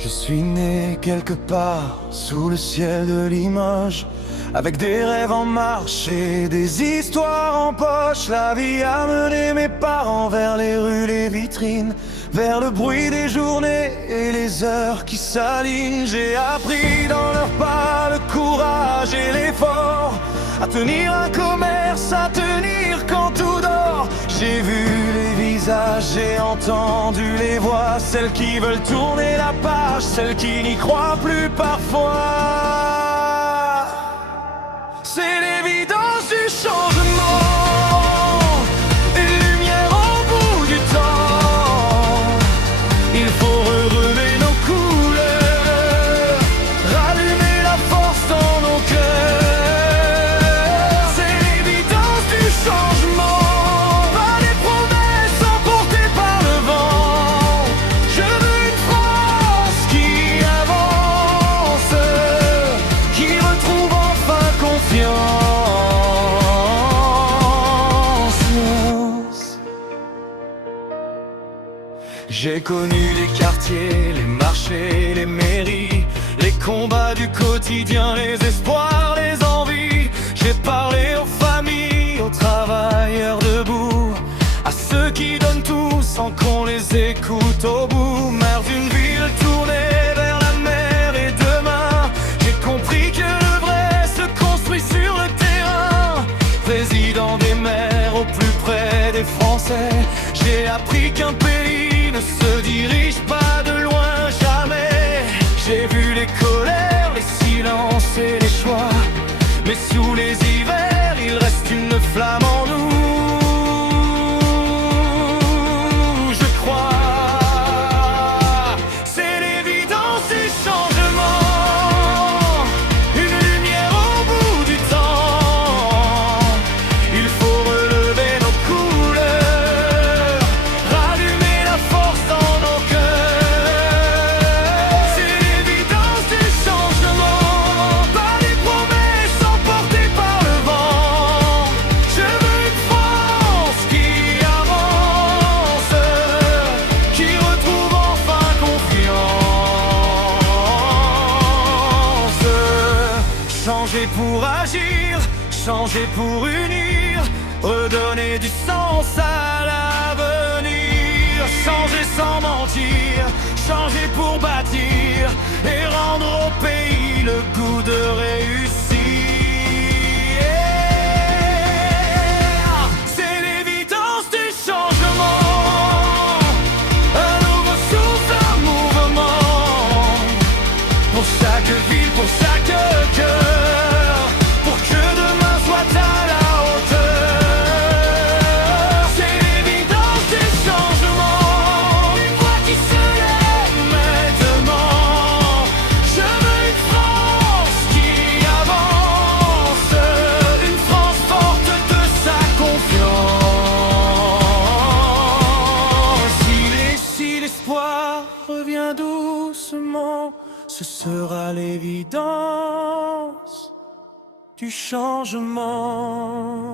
Je suis né quelque part sous le ciel de Limoges, avec des rêves en marche et des histoires en poche. La vie a mené mes parents vers les rues, les vitrines, vers le bruit des journées et les heures qui s'alignent. J'ai appris dans leurs pas le courage et l'effort, à tenir un commerce, à tenir quand tout dort. J'ai vu les visages, j'ai entendu les voix, celles qui veulent tourner la page, celles qui n'y croient plus parfois. C'est l'évidence du changement, une lumière au bout du temps. Il faut relever nos couleurs, rallumer la force dans nos cœurs. C'est l'évidence du changement, pas des promesses emportées par le vent. Je veux une France qui avance, qui retrouve enfin confiance. J'ai connu les quartiers, les marchés, les mairies, les combats du quotidien, les espoirs, les envies. J'ai parlé aux familles, aux travailleurs debout, à ceux qui donnent tout sans qu'on les écoute au bout. Maire d'une ville tournée vers la mer et demain, j'ai compris que le vrai se construit sur le terrain. Président des maires au plus près des Français, j'ai appris qu'un pays ne se dirige pas de loin, jamais. J'ai vu les colères, les silences et les choix, mais sous les hivers, il reste une flamme en nous. Je crois, c'est l'évidence du changement, une lumière au bout du temps. Il faut relever nos couleurs, rallumer la force dans nos cœurs. C'est l'évidence du changement, pas des promesses emportées par le vent. Je veux une France qui avance, qui retrouve enfin confiance. Changer pour agir, changer pour unir, redonner du sens à l'avenir. Changer sans mentir, changer pour bâtir et rendre au pays le goût de réussir. C'est l'évidence du changement, un nouveau souffle, un mouvement, pour chaque ville, pour chaque cœur, pour que demain soit à la hauteur. C'est l'évidence du changement, une voix qui se lève maintenant. Je veux une France qui avance, une France forte de sa confiance. Si l'espoir revient doucement, ce sera l'évidence du changement.